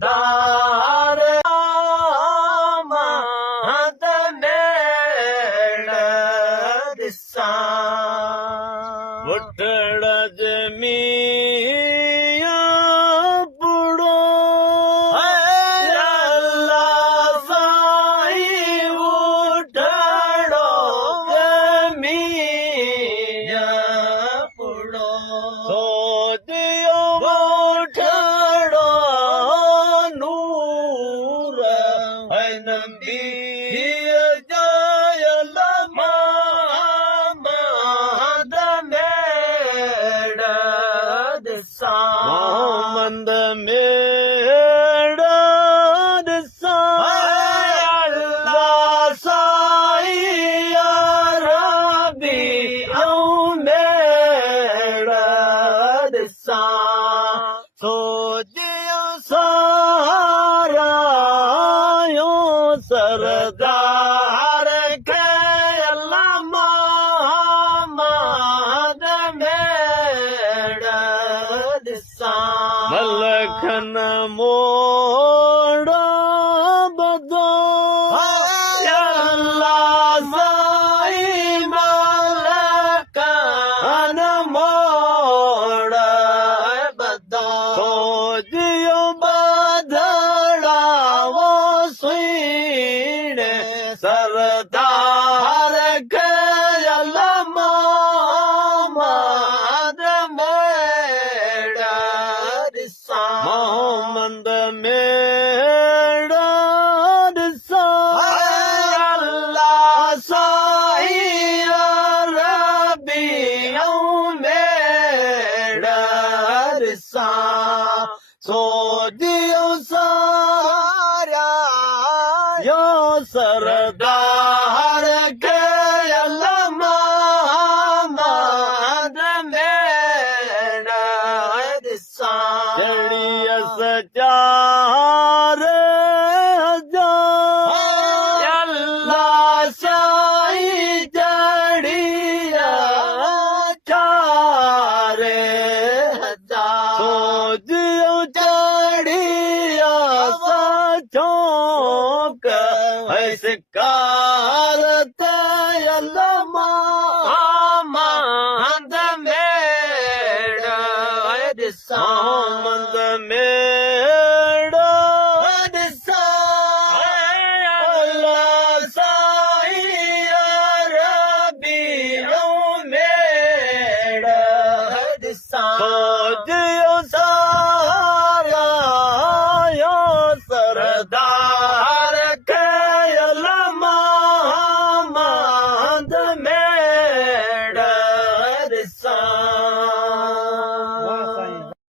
सरदार आमद मेड़ दिसा वठड़ जमिया पुड़ो अल्लाह साईं वठड़ो जमिया पुड़ो सो दियो वठड़ो नूर है नबी मोहम्मद मेड़ा दिसा अल्लाह साईं या रबी मेड़ा दिसा सोचियो सारा यो सरदार के अल्लाह मोहम्मद मेड़ा मलखन मोड़ा बदो अल्लाह साईं मलखन मोड़ा बदो सोजियो बदड़ा वो सुईने सरदार के अल्लाह मोहम्मद मोहम्मद मेड़ा दिसा अल्लाह साईं रबी मेड़ा दिसा सो दियो सारा यो सरदार के अल्लाह मोहम्मद मेड़ा दिसा चार हजार अल्लाह साईं जड़िया चार हजार सोजियो जड़िया सा चौक है सिक्का